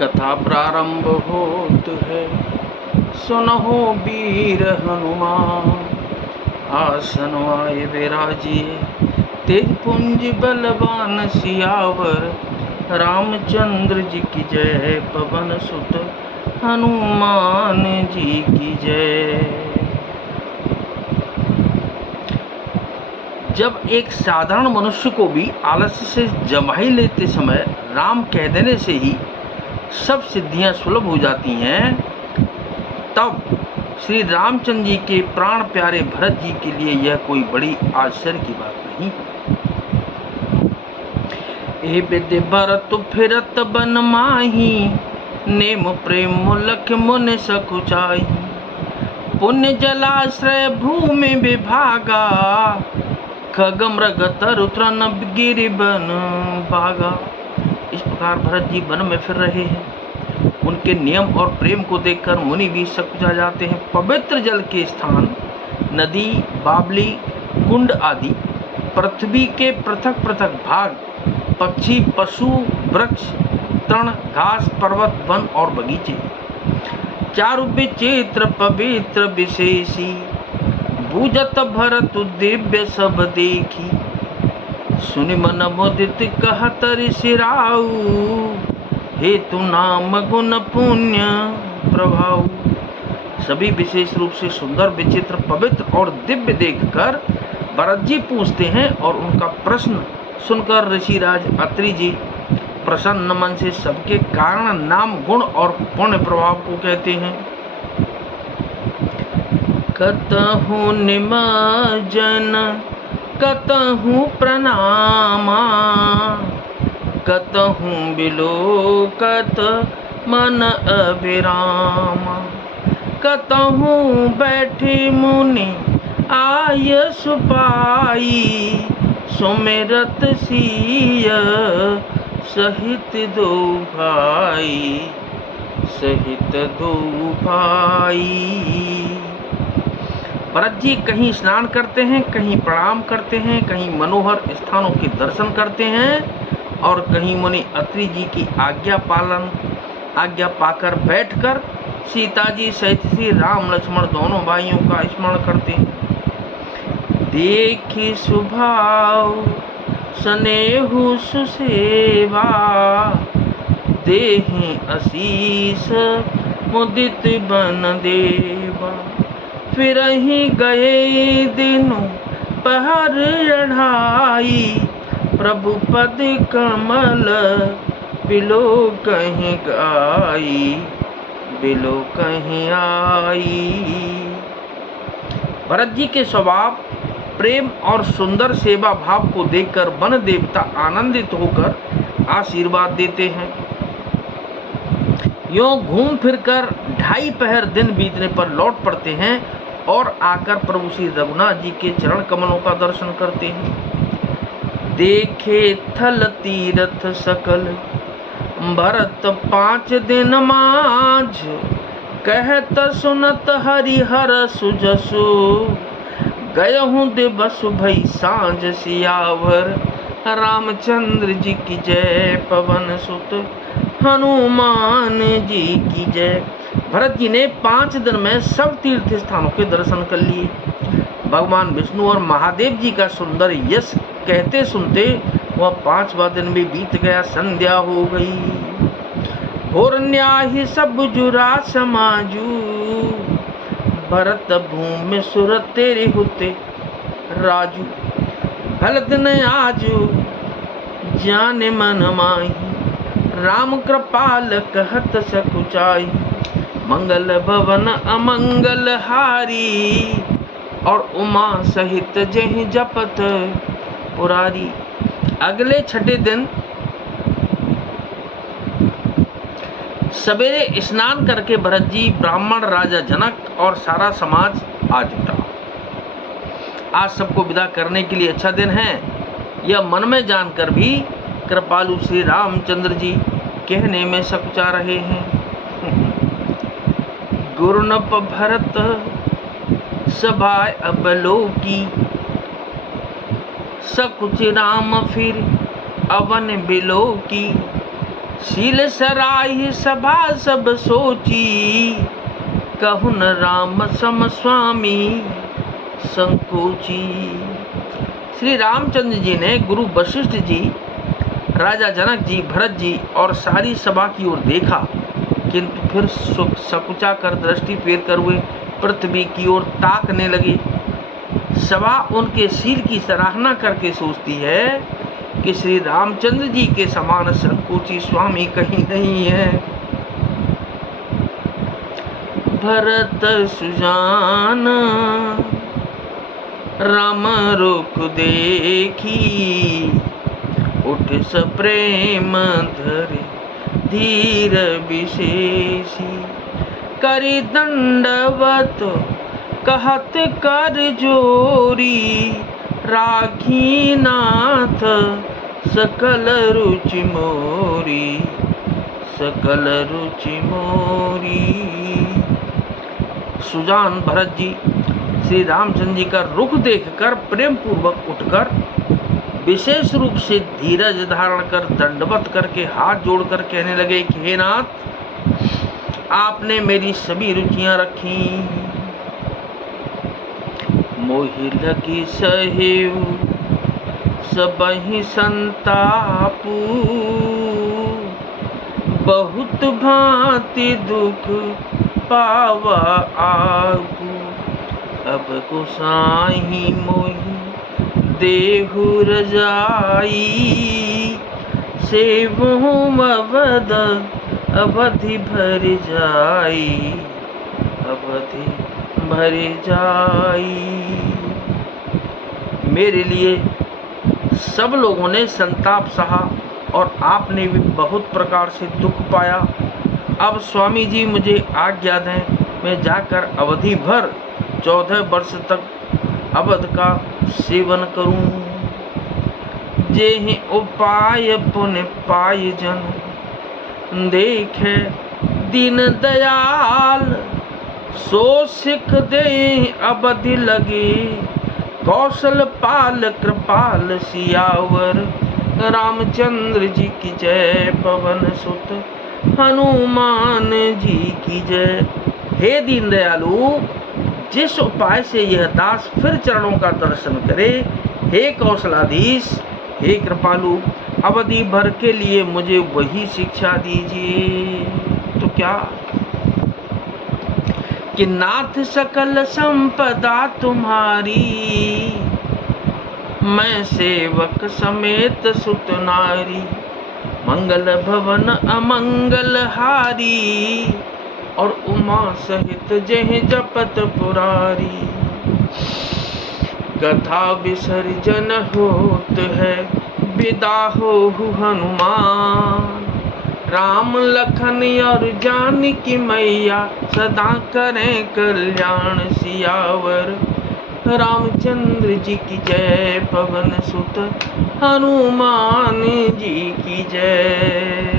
कथा प्रारंभ होत है, सुनहो वीर हनुमान। आसन आए विराजिए, तेज पुंज बलवान सियावर। रामचंद्र जी की जय, पवन सुत हनुमान जी की जय। जब एक साधारण मनुष्य को भी आलस्य से जमाई लेते समय राम कह देने से ही सब सिद्धियां सुलभ हो जाती हैं, तब श्री रामचंद्र जी के प्राण प्यारे भरत जी के लिए यह कोई बड़ी आश्चर्य की बात नहीं। ए विदि भरत फिरत बन माही, नेम प्रेम मुलख मुन सकुचाई। पुण्य जलाश्रय भूमि विभागा, खग मृग तरु तृण गिरि बन भागा। इस प्रकार भरत जी वन में फिर रहे हैं। उनके नियम और प्रेम को देखकर मुनि भी सकुचा जाते हैं। पवित्र जल के स्थान, नदी, बावली, कुंड आदि, पृथ्वी के पृथक पृथक भाग, पक्षी, पशु, वृक्ष, तृण, घास, पर्वत, वन और बगीचे, चारु विचित्र पवित्र विशेषी। बूझत भरत दिव्य सब देखी, सुनि मन मुदित कहत ऋषिराऊ। हेतु नाम गुण पुण्य प्रभाव। सभी विशेष रूप से सुंदर, विचित्र, पवित्र और दिव्य देखकर भरत जी पूछते हैं और उनका प्रश्न सुनकर ऋषिराज अत्रि जी प्रसन्न मन से सबके कारण, नाम, गुण और पुण्य प्रभाव को कहते हैं। कतहु निमज्जन कतहु प्रणामा, कतहु बिलोकत मन अभिरामा। कतहु बैठे मुनि आय सुपाई, सुमिरत सिय सहित दो भाई, सहित दो भाई। भरत जी कहीं स्नान करते हैं, कहीं प्रणाम करते हैं, कहीं मनोहर स्थानों के दर्शन करते हैं और कहीं मुनि अत्रि जी की आज्ञा पाकर बैठकर सीता जी सहित श्री राम लक्ष्मण दोनों भाइयों का स्मरण करते हैं। देखी सुभाव स्नेहु सुसेवा, देहि आशीष मुदित बन देवा। फिर ही गए दिनु पहर चढ़ाई, प्रभु पद कमल बिलो कहीं आई, बिलो कहीं आई। भरत जी के स्वभाव, प्रेम और सुंदर सेवा भाव को देखकर वन देवता आनंदित होकर आशीर्वाद देते हैं। यूं घूम फिरकर 2.5 पहर दिन बीतने पर लौट पड़ते हैं और आकर प्रभु श्री रघुनाथ जी के चरण कमलों का दर्शन करते हैं। देखे थल तीरथ सकल, भरत 5 दिन माझ। कहत सुनत हरिहर सुजसु, गयहूँ दिवस भई सांझ सियावर। रामचंद्र जी की जय, पवन सुत हनुमान जी की जय। भरत जी ने 5 दिन में सब तीर्थ स्थानों के दर्शन कर लिए। भगवान विष्णु और महादेव जी का सुंदर यश कहते सुनते वह 5वां दिन भी बीत गया। संध्या हो गई। होर न्याही सब जुरा समाजू, भरत भूमि सुर तेरे होते राजू। भल दिन आजू जाने मन माही, राम कृपाल कहत सकुचाई। मंगल भवन अमंगल हारी, और उमा सहित जहि जपत पुरारी। अगले 6ठे दिन सवेरे स्नान करके भरत जी, ब्राह्मण, राजा जनक और सारा समाज आ जुटा। आज सबको विदा करने के लिए अच्छा दिन है, यह मन में जानकर भी कृपालु श्री रामचंद्र जी कहने में सकुचा रहे हैं। गुरुनप भरत सभाय अबलोकी, सकुच राम फिर अवन बिलोकी। शील सराही सभा सब सोची, कहु न राम सम स्वामी संकोची। श्री रामचंद्र जी ने गुरु वशिष्ठ जी, राजा जनक जी, भरत जी और सारी सभा की ओर देखा, किंतु फिर सकुचा कर दृष्टि फेर कर वे पृथ्वी की ओर ताकने लगे। सभा उनके शील की सराहना करके सोचती है कि श्री रामचंद्र जी के समान संकोची स्वामी कहीं नहीं है। भरत सुजान राम रूप देखी, उठ सप्रेम धरे धीर विशेषी। करि दंडवत कहत कर जोरी, राखी नाथ सकल रुचि मोरी, सकल रुचि मोरी। सुजान भरत जी श्री रामचंद्र जी का रुख देखकर प्रेम पूर्वक उठकर विशेष रूप से धीरज धारण कर दंडवत करके हाथ जोड़कर कहने लगे कि हे नाथ, आपने मेरी सभी रुचियां रखी। मोहि लगी सहेव सबहि संतापू, बहुत भांति दुख पावा आगू। अब गोसाई मोहि देहु रजाई, सेवहु अवध अवधि भर जाई, अवधि भर जाई। मेरे लिए सब लोगों ने संताप सहा और आपने भी बहुत प्रकार से दुख पाया। अब स्वामी जी मुझे आज्ञा दें, मैं जाकर अवधि भर 14 वर्ष तक अवध का सेवन करूं। जेहि उपाय पुण्य पाय जन, देखे दीन दयाल। सो सिख दे अवधि लगे, कौशल पाल कृपाल सियावर। रामचंद्र जी की जय, पवन सुत हनुमान जी की जय। हे दीन दयालु, जिस उपाय से यह दास फिर चरणों का दर्शन करे, हे कौशलाधीश, हे कृपालु, अवधि भर के लिए मुझे वही शिक्षा दीजिए। तो क्या कि नाथ सकल संपदा तुम्हारी, मैं सेवक समेत सुत नारी। मंगल भवन अमंगल हारी, और उमा सहित जह जपत पुरारी। कथा विसर्जन होत है, विदा हो हनुमान। राम लखन और जानकी मैया, सदा करें कल्याण सियावर। रामचंद्र जी की जय, पवन सुत हनुमान जी की जय।